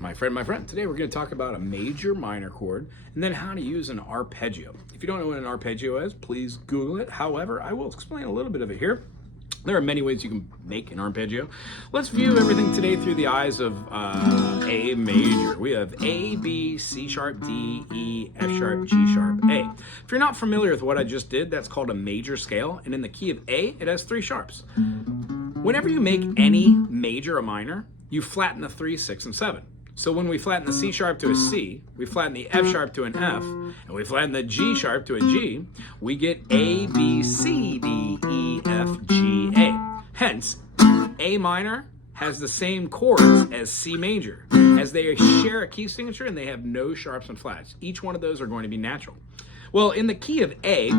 My friend. Today we're going to talk about a major minor chord and then how to use an arpeggio. If you don't know what an arpeggio is, please Google it. However, I will explain a little bit of it here. There are many ways you can make an arpeggio. Let's view everything today through the eyes of A major. We have A, B, C sharp, D, E, F sharp, G sharp, A. If you're not familiar with what I just did, that's called a major scale. And in the key of A, it has 3 sharps. Whenever you make any major a minor, you flatten the 3, 6, and 7. So when we flatten the C sharp to a C, we flatten the F sharp to an F, and we flatten the G sharp to a G, we get A, B, C, D, E, F, G, A. Hence, A minor has the same chords as C major, as they share a key signature and they have no sharps and flats. Each one of those are going to be natural. Well, in the key of A,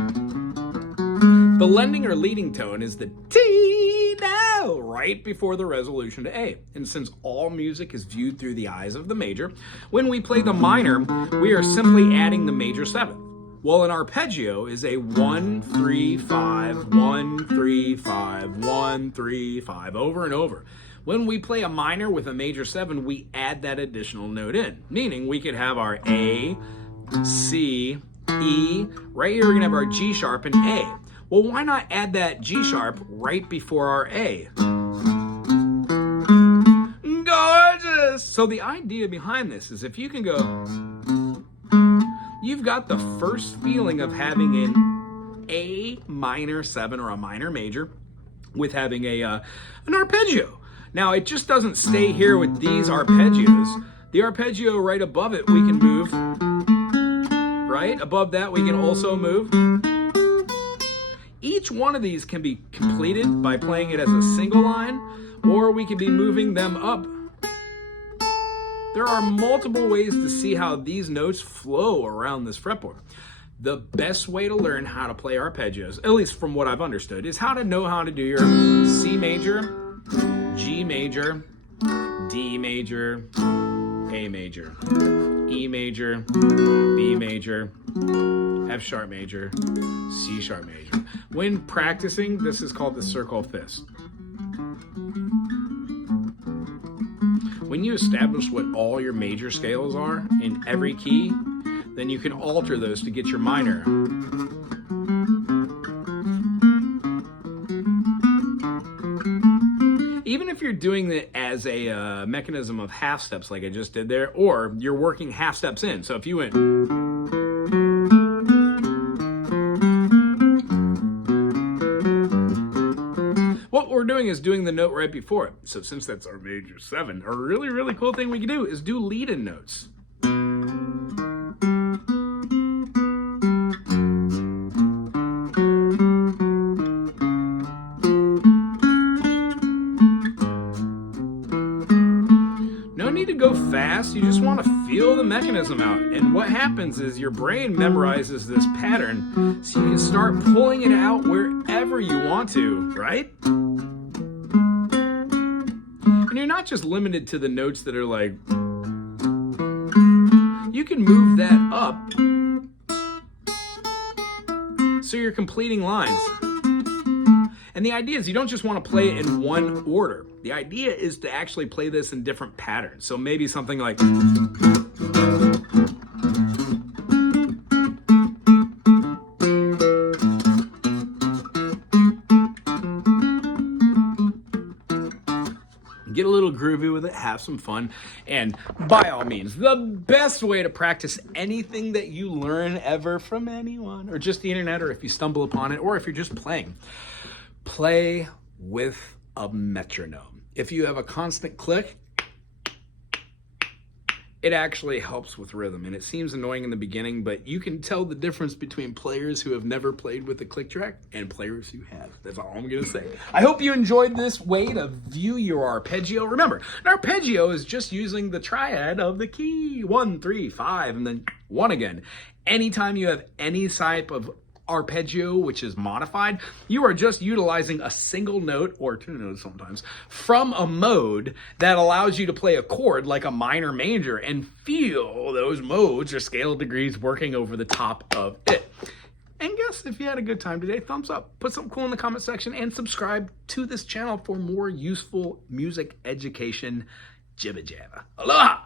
the lending or leading tone is the T now, right before the resolution to A. And since all music is viewed through the eyes of the major, when we play the minor, we are simply adding the major 7th. Well, an arpeggio is a 1, 3, 5, 1, 3, 5, 1, 3, 5, over and over. When we play a minor with a major 7, we add that additional note in, meaning we could have our A, C, E, right here we're gonna have our G sharp and A. Well, why not add that G sharp right before our A? Gorgeous! So the idea behind this is if you can go, you've got the first feeling of having an A minor 7 or a minor major with having an arpeggio. Now, it just doesn't stay here with these arpeggios. The arpeggio right above it, we can move. Right? Above that, we can also move. Each one of these can be completed by playing it as a single line, or we can be moving them up. There are multiple ways to see how these notes flow around this fretboard. The best way to learn how to play arpeggios, at least from what I've understood, is how to know how to do your C major, G major, D major, A major, E major, B major, F sharp major, C sharp major. When practicing, this is called the circle fifths. When you establish what all your major scales are in every key, then you can alter those to get your minor. Even if you're doing it as a mechanism of half steps like I just did there, or you're working half steps in. So if you went, what we're doing is doing the note right before it. So since that's our major 7, a really, really cool thing we can do is do lead-in notes. No need to go fast, you just want to feel the mechanism out. And what happens is your brain memorizes this pattern so you can start pulling it out wherever you want to, right? And you're not just limited to the notes that are like, you can move that up so you're completing lines. And the idea is you don't just want to play it in one order. The idea is to actually play this in different patterns. So maybe something like, get a little groovy with it, have some fun, and by all means, the best way to practice anything that you learn ever from anyone, or just the internet, or if you stumble upon it, or if you're just playing, play with a metronome. If you have a constant click, it actually helps with rhythm, and it seems annoying in the beginning, but you can tell the difference between players who have never played with a click track and players who have. That's all I'm gonna say. I hope you enjoyed this way to view your arpeggio. Remember, an arpeggio is just using the triad of the key, 1, 3, 5, and then 1 again. Anytime you have any type of arpeggio which is modified, you are just utilizing a single note, or 2 notes sometimes, from a mode that allows you to play a chord like a minor major and feel those modes or scale degrees working over the top of it. And guess if you had a good time today, thumbs up, put something cool in the comment section, and subscribe to this channel for more useful music education jibba jabba. Aloha!